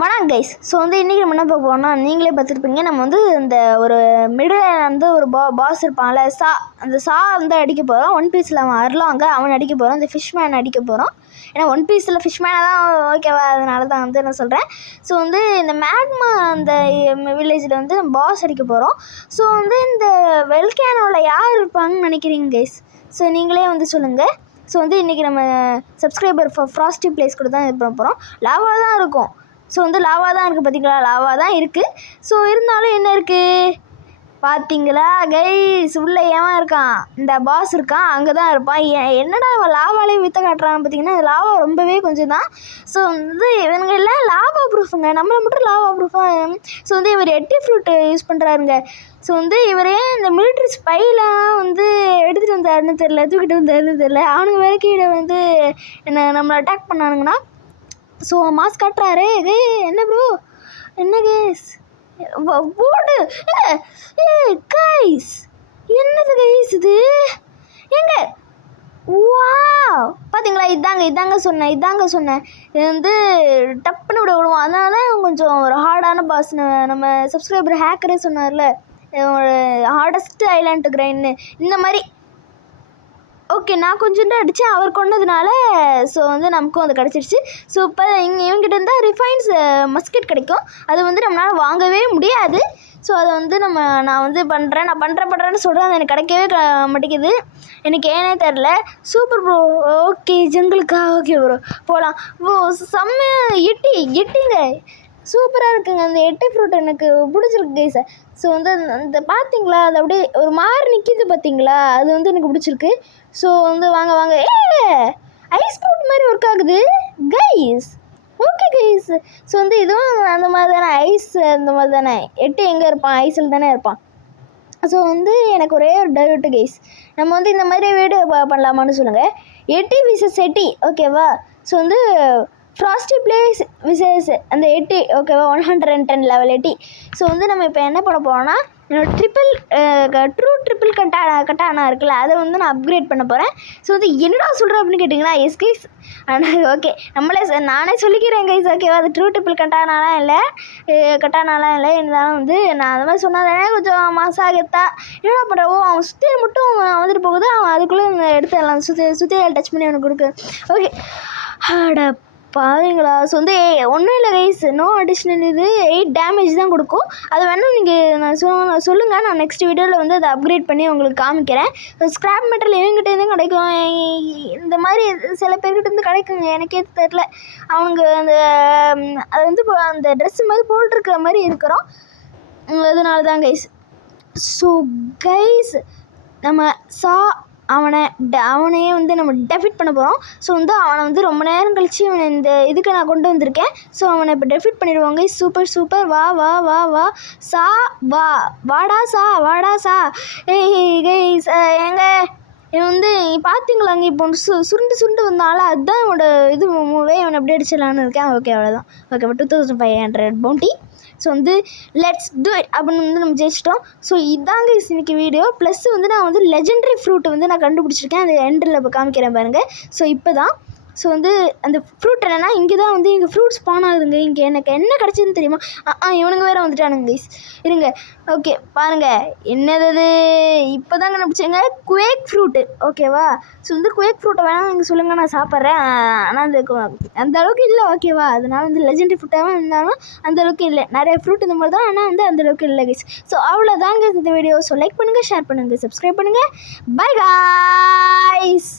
வணக்கம் guys. So இன்றைக்கி நம்ம என்ன பார்க்க போகிறோம்னா, நீங்களே பார்த்துருப்பீங்க, நம்ம இந்த ஒரு மிடில் ஒரு பாஸ் இருப்பான்ல, அந்த அடிக்க போகிறோம். ஒன் பீஸில் அவன் அருளாங்க, அவன் அடிக்க போகிறோம். இந்த ஃபிஷ்மேன் அடிக்க போகிறோம். ஏன்னா ஒன் பீஸில் ஃபிஷ்மேனை தான் ஓகேவா, அதனால தான் நான் சொல்கிறேன். ஸோ இந்த மேக்மா அந்த வில்லேஜில் பாஸ் அடிக்க போகிறோம். ஸோ இந்த வெல்கேனோவில் யார் இருப்பாங்கன்னு நினைக்கிறீங்க கைஸ்? ஸோ நீங்களே சொல்லுங்கள். ஸோ இன்றைக்கி நம்ம சப்ஸ்கிரைபர் ஃப்ராஸ்டி பிளேஸ் கூட தான் இது பண்ண போகிறோம். லாவா தான் இருக்கும். ஸோ லாவா தான் இருக்குது, பார்த்திங்களா? லாவா தான் இருக்குது. ஸோ இருந்தாலும் என்ன இருக்குது பார்த்தீங்களா கைஸ், உள்ளே ஏன் இருக்கான், இந்த பாஸ் இருக்கான், அங்கே தான் இருப்பான். என்னடா அவன் லாவாலே வித்த காட்டுறான்னு பார்த்தீங்கன்னா, லாவா ரொம்பவே கொஞ்சம் தான். ஸோ இவங்க எல்லாம் லாவா ப்ரூஃபுங்க, நம்மளை மட்டும் லாவா ப்ரூஃபாக. ஸோ இவர் எட்டி ஃப்ரூட் யூஸ் பண்ணுறாருங்க. ஸோ இவரே இந்த மிலிட்ரி ஸ்பைலாம் எடுத்துகிட்டு வந்தாருன்னு தெரில, தூக்கிட்டு வந்தாருன்னு தெரில. அவனுக்கு வேறு கீழே நம்மளை அட்டாக் பண்ணானுங்கன்னா. ஸோ மாஸ்க் காட்டுறாரு. என்ன ப்ரோ, என்ன கேஸ் போடு கைஸ், என்னது கைஸ் இது? எங்க வா பார்த்தீங்களா, இதாங்க சொன்னேன். இது டப்புன்னு விடுவோம். அதனால தான் கொஞ்சம் ஒரு ஹார்டான பாஸ். நம்ம சப்ஸ்கிரைபர் ஹேக்கரே சொன்னார்ல, ஹார்டஸ்ட் ஐலாண்ட் கிரைன்னு, இந்த மாதிரி. ஓகே, நான் கொஞ்சம் அடித்தேன், அவர் கொண்டதுனால. ஸோ நமக்கும் அது கிடச்சிருச்சு. ஸோ இப்போ இவங்ககிட்ட இருந்தால் ரிஃபைன்ஸ் மஸ்கெட் கிடைக்கும். அது நம்மளால் வாங்கவே முடியாது. ஸோ அதை நான் பண்ணுறேன்னு சொல்கிறேன். அது எனக்கு கிடைக்கவே மாட்டேங்குது. எனக்கு ஏனே தெரில. Super bro. ஓகே, ஜங்கிளுக்கா? ஓகே ப்ரோ, போகலாம் ப்ரோ. செம்ம எட்டிங்க, சூப்பராக இருக்குங்க. அந்த எட்டி ஃப்ரூட் எனக்கு பிடிச்சிருக்கு கைஸ். ஸோ அந்த பார்த்தீங்களா, அது அப்படியே ஒரு மாதிரி நிற்கிது பார்த்தீங்களா, அது எனக்கு பிடிச்சிருக்கு. ஸோ வாங்க ஐஸ் ஃப்ரூட் மாதிரி ஒர்க் ஆகுது கைஸ். Okay guys. ஸோ இதுவும் அந்த மாதிரி தானே, ஐஸ் அந்த மாதிரி தானே. எட்டி எங்கே இருப்பான்? ஐஸில் தானே இருப்பான். ஸோ எனக்கு ஒரே ஒரு டவுட்டு கைஸ், நம்ம இந்த மாதிரி வீடியோ பண்ணலாமான்னு சொல்லுங்கள். எட்டி விசஸ் எட்டி, ஓகேவா? ஸோ ஃப்ராஸ்டி பிளேஸ் விசஸ் அந்த எட்டி, ஓகேவா? 110 லெவல் எட்டி. ஸோ நம்ம இப்போ என்ன பண்ண போகிறோன்னா, என்னோடய ட்ரிப்பிள் கட்டானா இருக்குல்ல, அதை நான் அப்கிரேட் பண்ண போகிறேன். ஸோ என்னடா சொல்கிறேன் அப்படின்னு கேட்டிங்கன்னா, எஸ் கைஸ். ஆனால் ஓகே, நானே சொல்லிக்கிறேன் கைஸ், ஓகேவா? அது ட்ரிப்பிள் கட்டானாலாம் இல்லை, இருந்தாலும் நான் அந்த மாதிரி சொன்னாதானே கொஞ்சம் மாசாகத்தா. என்னடா பண்ணுறவோ, அவன் சுற்றியில் மட்டும் வந்துட்டு போகுது, அவன் அதுக்குள்ளே எடுத்துடலாம். சுற்றியில் டச் பண்ணி அவனுக்கு கொடுக்கு. ஓகே, ஆட பாருங்களா. ஸோ ஒன்றும் இல்லை கைஸ், நோ அடிஷ்னல். இது 8 டேமேஜ் தான் கொடுக்கும். அது வேணால் நீங்கள் சொல்லுங்கள், நான் நெக்ஸ்ட் வீடியோவில் அதை அப்கிரேட் பண்ணி உங்களுக்கு காமிக்கிறேன். ஸ்க்ராப் மெட்டல் இவங்ககிட்டேருந்து கிடைக்கும், இந்த மாதிரி சில பேர்கிட்டேருந்து கிடைக்குங்க, எனக்கே தெரில. அவங்க அது அந்த ட்ரெஸ்ஸு மாதிரி போட்டிருக்கிற மாதிரி இருக்கிறோம், அதனால தான் கைஸ். ஸோ கைஸ், நம்ம அவனையே நம்ம டெஃபிட் பண்ண போகிறோம். ஸோ அவனை ரொம்ப நேரம் கழித்து இந்த இதுக்கு நான் கொண்டு வந்திருக்கேன். ஸோ அவனை இப்போ டெஃபிட் பண்ணிடுவாங்க. சூப்பர். வா வாடா சா. ஏய் கைஸ், எங்க பார்த்தீங்களாங்க, இப்போ சுருண்டு வந்தால அதுதான் என்னோட இது மூவே. அவனை எப்படி அடிச்சிடலான்னு இருக்கேன். ஓகே, அவ்வளோதான். ஓகே, இப்போ 2500 bounty. So let's do it அப்படின்னு நம்ம ஜெயிச்சிட்டோம். ஸோ இதாங்க இன்னைக்கு வீடியோ. ப்ளஸ் நான் லெஜெண்டரி ஃப்ரூட்டை நான் கண்டுபிடிச்சிருக்கேன். அது எண்டில் இப்போ காமிக்கிறேன் பாருங்கள். ஸோ இப்போ தான் அந்த ஃப்ரூட் என்னென்னா, இங்கே தான் இங்கே ஃப்ரூட் ஸ்பான் ஆகுதுங்க. இங்கே எனக்கு என்ன கிடச்சிதுன்னு தெரியுமா? இவனுங்க வேறு வந்துட்டானுங்க கைஸ். இருங்க, ஓகே பாருங்கள், என்னது இப்போ தாங்க கண்டுபிடிச்சிங்க, குவேக் ஃப்ரூட்டு, ஓகேவா? ஸோ குவேக் ஃப்ரூட்டை வேணால் நீங்கள் சொல்லுங்கள், நான் சாப்பிட்றேன். ஆனால் அந்த அளவுக்கு இல்லை, ஓகேவா? அதனால் லெஜெண்டரி ஃப்ரூட்டாகவும் இருந்தாலும் அந்த அளவுக்கு இல்லை. நிறைய ஃப்ரூட் இந்த மாதிரி தான், ஆனால் அந்த அளவுக்கு இல்லை கைஸ். ஸோ அவ்வளோதாங்க இந்த வீடியோ. ஸோ லைக் பண்ணுங்கள், ஷேர் பண்ணுங்கள், சப்ஸ்கிரைப் பண்ணுங்கள். By guys.